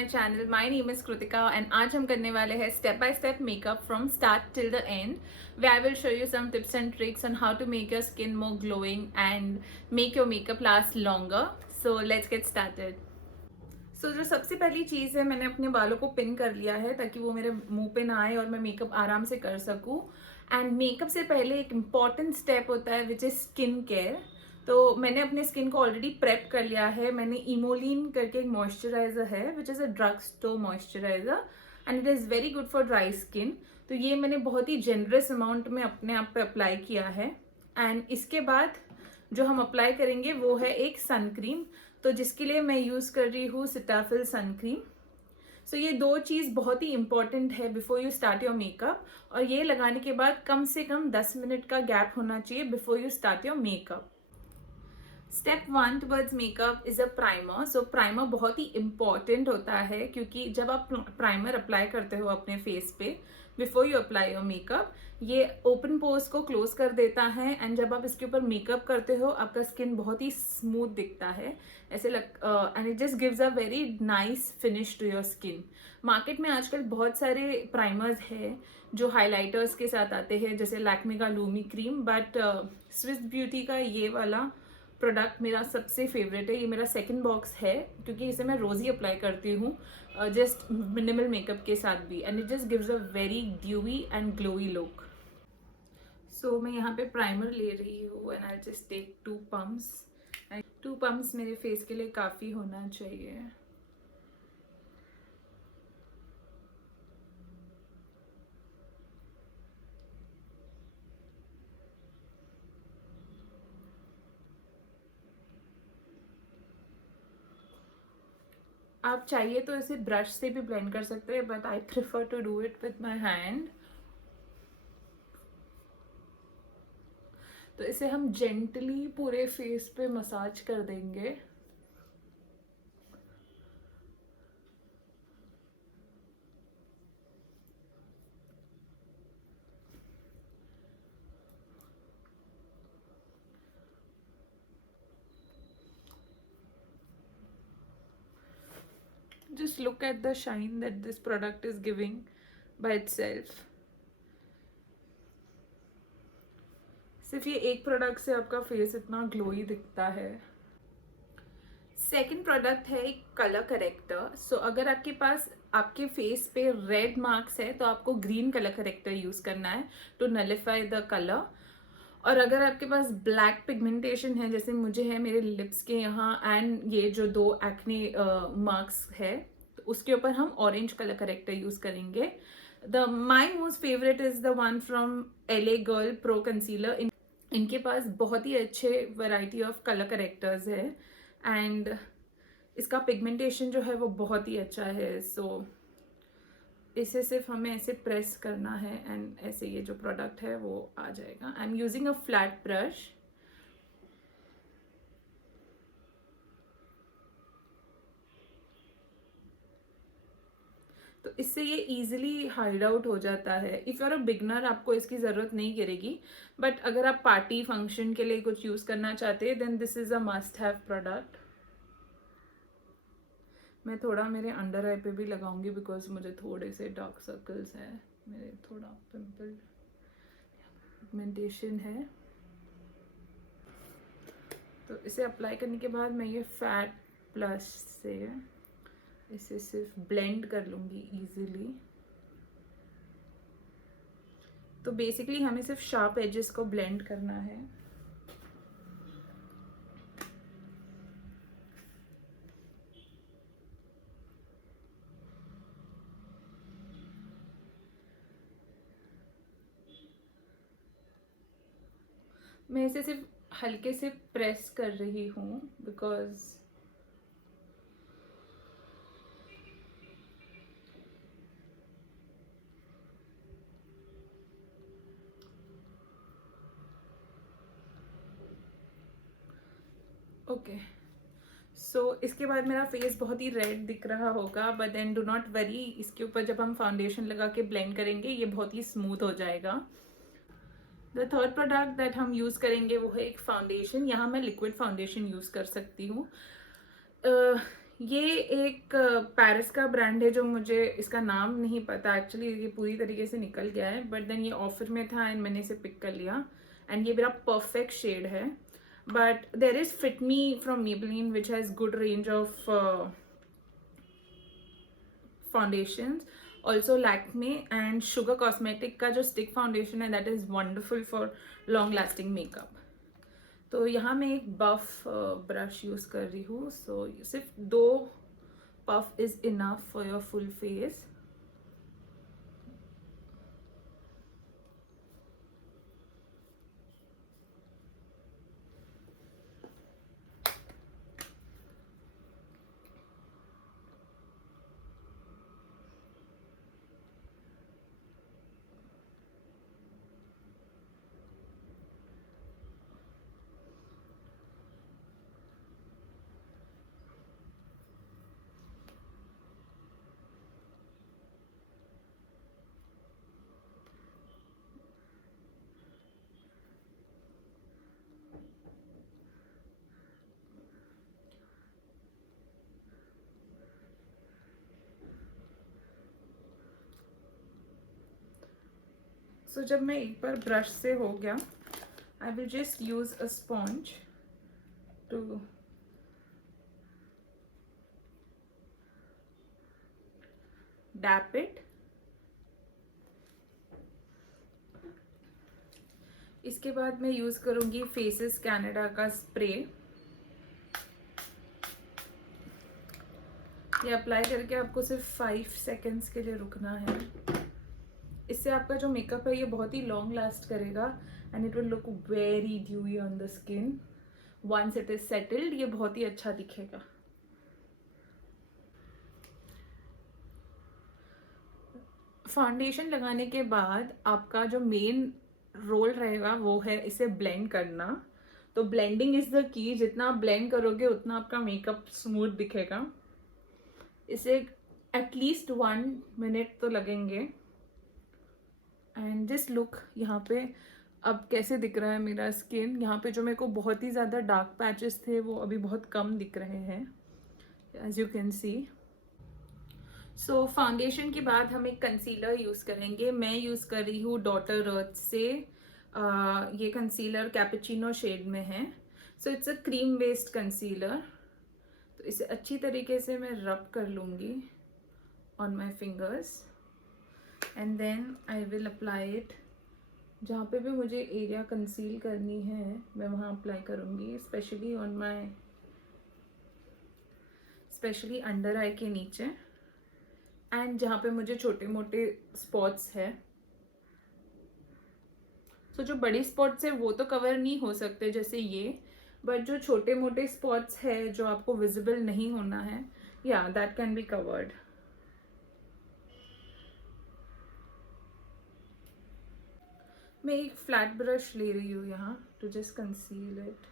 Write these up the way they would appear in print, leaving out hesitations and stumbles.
My channel. My name is Kritika and आज हम करने वाले हैं step by step makeup from start till the end, way I will show you some tips and tricks on how to make your skin more glowing and make your makeup last longer. So let's get started. So जो सबसे पहली चीज़ है, मैंने अपने बालों को pin कर लिया है ताकि वो मेरे मुंह पे ना आए और मैं मेकअप आराम से कर सकूं. एंड मेकअप से पहले एक इम्पॉर्टेंट स्टेप होता है विच इज़ स्किन केयर. तो मैंने अपने स्किन को ऑलरेडी प्रेप कर लिया है. मैंने इमोलिन करके एक मॉइस्चराइजर है which is a drug store moisturiser and it is very good for dry skin. तो ये मैंने बहुत ही जेनरस अमाउंट में अपने आप पे अप्लाई किया है. एंड इसके बाद जो हम अप्लाई करेंगे वो है एक सन क्रीम. तो जिसके लिए मैं यूज़ कर रही हूँ सिटाफिल सन क्रीम. सो ये दो चीज़ बहुत ही इंपॉर्टेंट है before you start your makeup. और ये लगाने के बाद कम से कम 10 मिनट का गैप होना चाहिए before you start your makeup. Step 1 towards makeup is a primer. So primer बहुत ही इंपॉर्टेंट होता है क्योंकि जब आप प्राइमर अप्लाई करते हो अपने फेस पे before you apply your makeup, ये ओपन पोर्स को क्लोज कर देता है. एंड जब आप इसके ऊपर मेकअप करते हो आपका स्किन बहुत ही स्मूथ दिखता है ऐसे and it just gives a very nice finish to your skin. Market में आजकल बहुत सारे प्राइमर्स है जो हाइलाइटर्स के साथ आते हैं, जैसे लैक्मे का Lumi cream, but Swiss beauty का ये वाला प्रोडक्ट मेरा सबसे फेवरेट है. ये मेरा सेकंड बॉक्स है क्योंकि इसे मैं रोज़ ही अप्लाई करती हूँ जस्ट मिनिमल मेकअप के साथ भी. And it just gives a very dewy and glowy look. So मैं यहाँ पे प्राइमर ले रही हूँ and I just take 2 pumps. 2 pumps मेरे फेस के लिए काफ़ी होना चाहिए. आप चाहिए तो इसे ब्रश से भी ब्लेंड कर सकते हैं, but I prefer to do it with my hand. तो इसे हम जेंटली पूरे फेस पे मसाज कर देंगे. Just look at the shine that this product is giving by itself. सिर्फ ये एक प्रोडक्ट से आपका फेस इतना ग्लोई दिखता है. सेकेंड प्रोडक्ट है एक कलर करेक्टर. सो अगर आपके पास आपके फेस पे रेड मार्क्स है तो आपको ग्रीन कलर करेक्टर यूज करना है टू नलिफाई द कलर. और अगर आपके पास ब्लैक पिगमेंटेशन है जैसे मुझे है मेरे लिप्स के यहाँ एंड ये जो 2 एक्ने मार्क्स है, तो उसके ऊपर हम ऑरेंज कलर करेक्टर यूज करेंगे. My most favourite is the one from LA girl pro concealer. इनके पास बहुत ही अच्छे वैरायटी ऑफ कलर करेक्टर्स है एंड इसका पिगमेंटेशन जो है वो बहुत ही अच्छा है. सो इसे सिर्फ हमें ऐसे प्रेस करना है एंड ऐसे ये जो प्रोडक्ट है वो आ जाएगा. I am using a flat brush. तो इससे ये इजीली हाइड आउट हो जाता है. If you are a beginner आपको इसकी ज़रूरत नहीं करेगी, बट अगर आप पार्टी फंक्शन के लिए कुछ यूज़ करना चाहते हैं then this is a must have product. मैं थोड़ा मेरे अंडर आई पे भी लगाऊंगी बिकॉज मुझे थोड़े से डार्क सर्कल्स हैं, मेरे थोड़ा पिंपल पिगमेंटेशन है. तो इसे अप्लाई करने के बाद मैं ये फैट प्लस से इसे सिर्फ ब्लेंड कर लूँगी इजीली. तो बेसिकली हमें सिर्फ शार्प एजेस को ब्लेंड करना है. मैं इसे सिर्फ हल्के से प्रेस कर रही हूँ बिकॉज ओके. सो इसके बाद मेरा फेस बहुत ही रेड दिख रहा होगा, but then do not worry, इसके ऊपर जब हम फाउंडेशन लगा के ब्लेंड करेंगे ये बहुत ही स्मूथ हो जाएगा. द थर्ड प्रोडक्ट दैट हम यूज़ करेंगे वो है एक फाउंडेशन. यहाँ मैं लिक्विड फाउंडेशन यूज़ कर सकती हूँ. ये एक पेरिस का ब्रांड है जो मुझे इसका नाम नहीं पता एक्चुअली, ये पूरी तरीके से निकल गया है, बट देन ये ऑफर में था एंड मैंने इसे पिक कर लिया एंड ये मेरा परफेक्ट शेड है. But there is fit me from Maybelline which has good range of foundations. Also Lakme and sugar cosmetic का जो स्टिक फाउंडेशन है that is wonderful for long lasting makeup. तो यहाँ मैं एक बफ ब्रश यूज़ कर रही हूँ. सो सिर्फ 2 puff is enough for your full face. So जब मैं एक बार ब्रश से हो गया, I will just use a sponge to dap it. इसके बाद मैं यूज़ करूँगी फेसेस कैनेडा का स्प्रे. ये अप्लाई करके आपको सिर्फ 5 सेकेंड्स के लिए रुकना है. इससे आपका जो मेकअप है ये बहुत ही लॉन्ग लास्ट करेगा and it will look very dewy on the skin. Once it is settled ये बहुत ही अच्छा दिखेगा. फाउंडेशन लगाने के बाद आपका जो मेन रोल रहेगा वो है इसे ब्लेंड करना. तो ब्लेंडिंग इज द की. जितना आप ब्लेंड करोगे उतना आपका मेकअप स्मूथ दिखेगा. इसे एटलीस्ट 1 मिनट तो लगेंगे. एंड दिस लुक यहाँ पे अब कैसे दिख रहा है मेरा स्किन. यहाँ पे जो मेरे को बहुत ही ज़्यादा डार्क पैचेस थे वो अभी बहुत कम दिख रहे हैं, as you can see. So foundation के बाद हम एक कंसीलर यूज़ करेंगे. मैं यूज़ कर रही हूँ डॉटर अर्थ से. ये कंसीलर कैपुचिनो शेड में है. So it's a cream based concealer. तो इसे अच्छी तरीके से मैं रब कर लूँगी on my fingers and then I will apply it. जहाँ पे भी मुझे एरिया कंसील करनी है मैं वहाँ अप्लाई करूँगी, स्पेशली अंडर आई के नीचे एंड जहाँ पे मुझे छोटे मोटे स्पॉट्स है. सो जो बड़े स्पॉट्स है वो तो कवर नहीं हो सकते जैसे ये, बट जो छोटे मोटे स्पॉट्स है जो आपको विजिबल नहीं होना है, या दैट कैन बी कवर्ड. मैं एक फ्लैट ब्रश ले रही हूँ यहाँ टू जस्ट कंसील इट.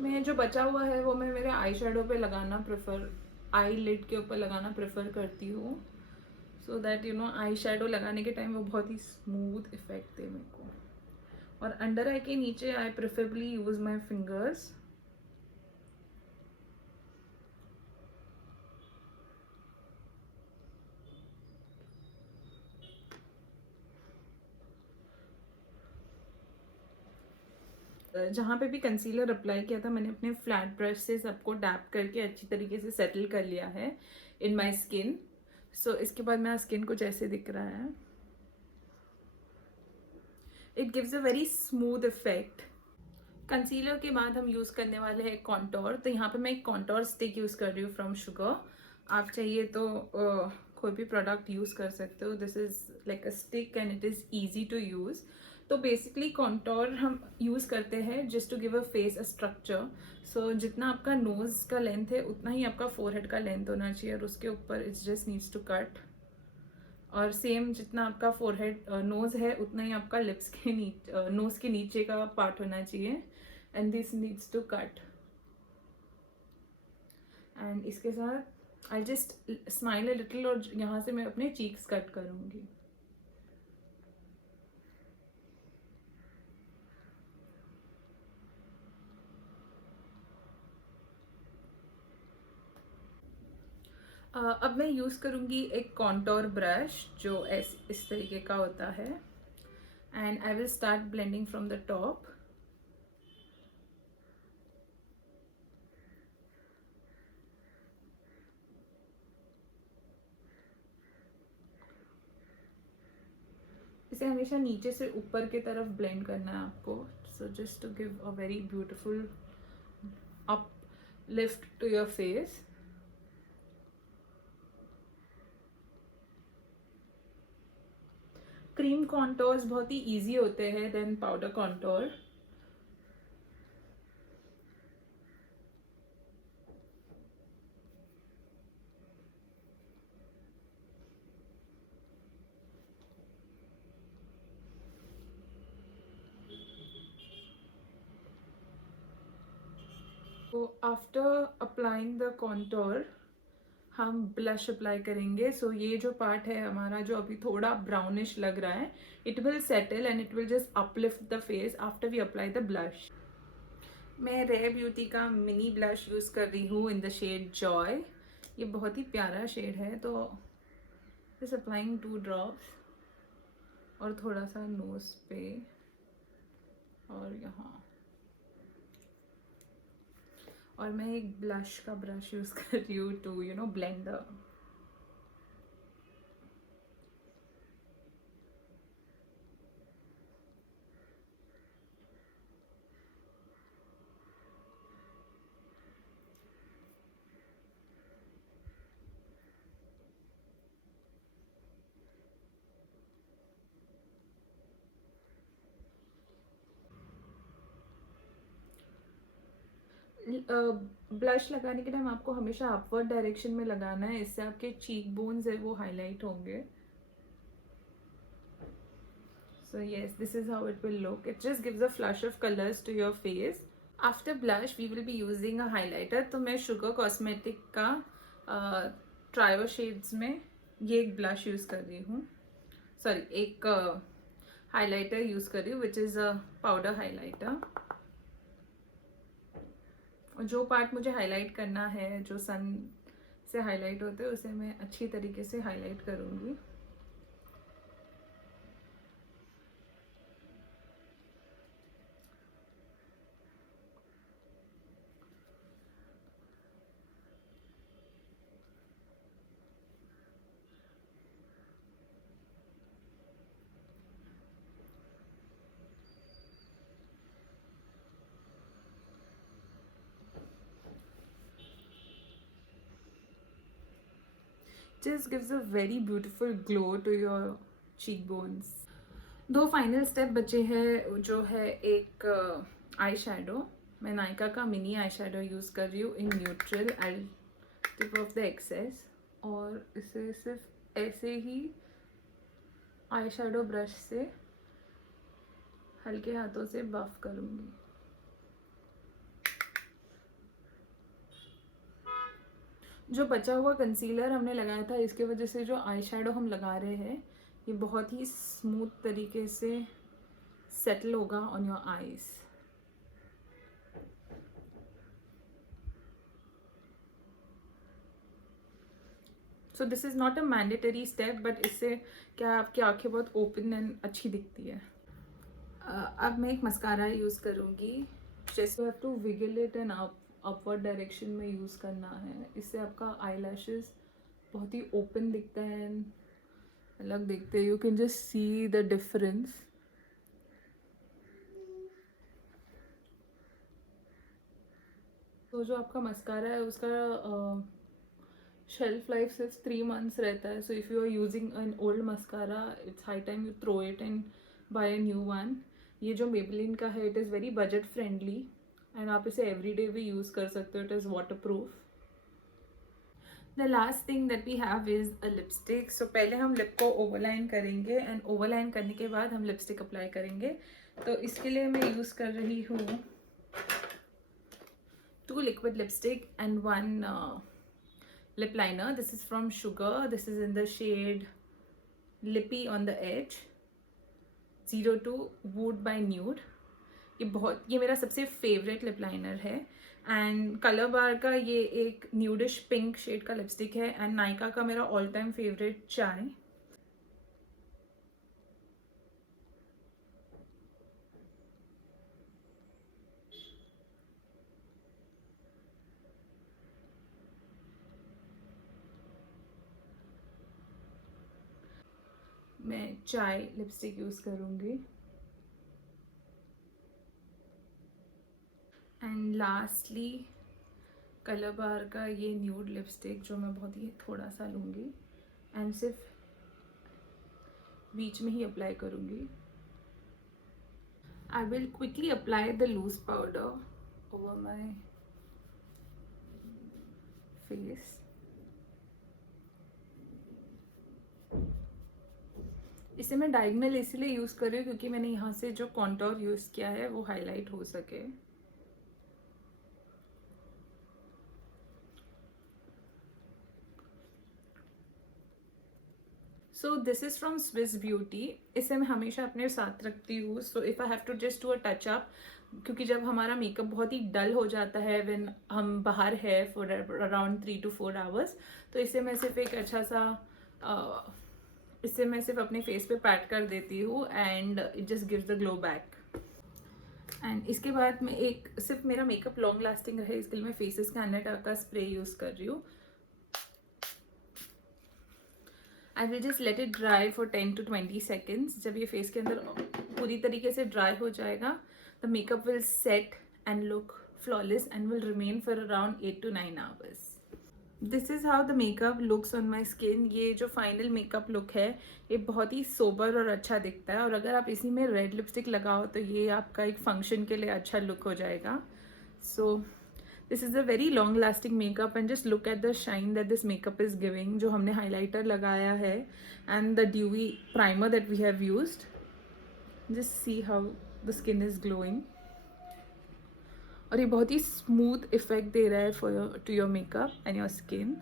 मैं जो बचा हुआ है वो मैं मेरे आई शेडो पे लगाना आई लिड के ऊपर लगाना प्रेफर करती हूँ, so that you know eye shadow लगाने के टाइम वो बहुत ही स्मूथ इफेक्ट दे मेरे को. और अंडर आई के नीचे आई प्रेफरेबली यूज माई फिंगर्स. जहाँ पे भी कंसीलर अप्लाई किया था मैंने अपने फ्लैट ब्रश से सबको डैप करके अच्छी तरीके से सेटल कर लिया है इन माई स्किन. सो इसके बाद मेरा स्किन कुछ ऐसे दिख रहा है. It gives a very smooth effect. Concealer के बाद हम यूज़ करने वाले हैं कॉन्टोर. तो यहाँ पे मैं एक कॉन्टोर स्टिक यूज़ कर रही हूँ फ्रॉम शुगर. आप चाहिए तो कोई भी प्रोडक्ट यूज़ कर सकते हो. This is like a stick and it is easy to use. तो बेसिकली कॉन्टोर हम यूज़ करते हैं just to give a face a structure. So जितना आपका नोज़ का लेंथ है उतना ही आपका फोरहेड का लेंथ होना चाहिए और उसके ऊपर it's just needs to cut. और सेम जितना आपका फोरहेड नोज़ है उतना ही आपका लिप्स के नीचे नोज़ के नीचे का पार्ट होना चाहिए and this needs to cut. And इसके साथ I just smile a little और यहाँ से मैं अपने चीक्स कट करूँगी. अब मैं यूज़ करूँगी एक कॉन्टोर ब्रश जो इस तरीके का होता है, and I will start blending from the top. इसे हमेशा नीचे से ऊपर की तरफ ब्लेंड करना है आपको. So just to give a very beautiful uplift to your face. Cream contours बहुत ही ईजी होते हैं देन पाउडर कॉन्टोर. तो आफ्टर अप्लाइंग द कॉन्टोर हम ब्लश अप्लाई करेंगे. सो ये जो पार्ट है हमारा जो अभी थोड़ा ब्राउनिश लग रहा है, it will settle and it will just uplift the face after we apply the blush. मैं रेयर ब्यूटी का मिनी ब्लश यूज़ कर रही हूँ इन द शेड जॉय. ये बहुत ही प्यारा शेड है. तो जस्ट अप्लाइंग 2 ड्रॉप्स और थोड़ा सा नोज पे और यहाँ. और मैं एक ब्लश का ब्रश यूज़ कर रही हूँ टू ब्लेंड द. ब्लश लगाने के टाइम आपको हमेशा अपवर्ड डायरेक्शन में लगाना है, इससे आपके चीक बोन्स है वो हाईलाइट होंगे. So yes, this is how it will look. It just gives a flush of colors to your face. After blush, we will be using a highlighter. तो मैं Sugar Cosmetic का Trio Shades में ये एक blush use कर रही हूँ. Sorry, एक highlighter यूज़ कर रही हूँ, which is a powder highlighter. जो पार्ट मुझे हाईलाइट करना है, जो सन से हाईलाइट होते हैं, उसे मैं अच्छी तरीके से हाईलाइट करूँगी. Just gives a very beautiful glow to your cheekbones. 2 final step बचे हैं, जो है एक आई शैडो. मैं नायका का मिनी आई शैडो यूज़ कर रही हूँ in neutral. I tip off the excess और इसे सिर्फ ऐसे ही आई शैडो ब्रश से हल्के हाथों से बफ करूँगी. जो बचा हुआ कंसीलर हमने लगाया था, इसके वजह से जो आई शैडो हम लगा रहे हैं ये बहुत ही स्मूथ तरीके से सेटल होगा on your eyes. So this is not a mandatory step, but इससे क्या आपकी आंखें बहुत ओपन एंड अच्छी दिखती है. अब मैं एक मस्कारा यूज़ करूँगी. जैसे you have to wiggle it and upward direction में यूज़ करना है. इससे आपका आई लैशेज़ बहुत ही ओपन दिखता है एंड अलग दिखते हैं. You can just see the difference. तो जो आपका मस्कारा है उसका शेल्फ लाइफ सिर्फ 3 मंथ्स रहता है. So if you are using an old mascara, it's high time you throw it and buy a new one. ये जो मेबेलिन का है, it is very budget friendly and आप इसे एवरीडे भी यूज़ कर सकते हो. It is waterproof. The last thing that we have is a lipstick. So पहले हम लिप को ओवरलाइन करेंगे एंड ओवरलाइन करने के बाद हम लिपस्टिक अप्लाई करेंगे. तो इसके लिए मैं यूज़ कर रही हूँ 2 liquid lipstick and 1 lip liner. This is from Sugar. This is in the shade Lippy on the Edge 02 Wood by Nude. ये मेरा सबसे फेवरेट लिप लाइनर है एंड कलर बार का ये एक न्यूडिश पिंक शेड का लिपस्टिक है, एंड नायका का मेरा ऑल टाइम फेवरेट चाय। मैं चाय लिपस्टिक यूज़ करूँगी। एंड लास्टली कलर बार का ये न्यूड लिपस्टिक जो मैं बहुत ही थोड़ा सा लूँगी एंड सिर्फ बीच में ही अप्लाई करूँगी। I will quickly apply the loose powder over my face. इसे मैं डायगनल इसलिए यूज़ कर रही हूँ क्योंकि मैंने यहाँ से जो कॉन्टोर यूज़ किया है वो हाईलाइट हो सके। So this is from Swiss Beauty. इसे मैं हमेशा अपने साथ रखती हूँ। So if I have to just do a touch up, क्योंकि जब हमारा मेकअप बहुत ही डल हो जाता है व्हेन हम बाहर है फॉर अराउंड 3 to 4 आवर्स, तो इसे मैं सिर्फ एक अच्छा सा इसे मैं सिर्फ अपने फेस पे पैट कर देती हूँ and it just gives the glow back. And इसके बाद मैं एक सिर्फ मेरा मेकअप लॉन्ग लास्टिंग रहे इसके लिए मैं फेसेस कैनेडा का स्प्रे यूज़ कर रही हूँ। I will just let it dry for 10 to 20 seconds। जब ये फेस के अंदर पूरी तरीके से ड्राई हो जाएगा, the makeup will set and look flawless and will remain for around 8 to 9 hours। This is how the makeup looks on my skin. ये जो फाइनल मेकअप लुक है ये बहुत ही सोबर और अच्छा दिखता है, और अगर आप इसी में रेड लिपस्टिक लगाओ तो ये आपका एक फंक्शन के लिए अच्छा लुक हो जाएगा। So this is a very long lasting makeup and just look at the shine that this makeup is giving. जो हमने हाईलाइटर लगाया है and the dewy primer that we have used, just see how the skin is glowing. और ये बहुत ही smooth effect दे रहा है for your to your makeup and your skin.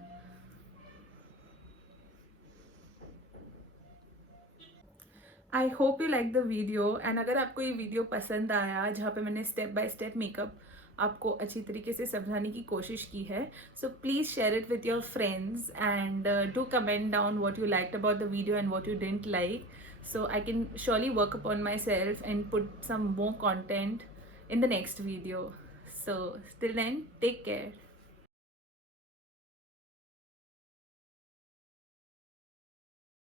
I hope you like the video, and अगर आपको ये वीडियो पसंद आया जहाँ पे मैंने स्टेप बाय स्टेप मेकअप आपको अच्छी तरीके से समझाने की कोशिश की है, so please share it with your friends and do comment down what you liked about the video and what you didn't like, so I can surely work upon myself and put some more content in the next video. So till then, take care.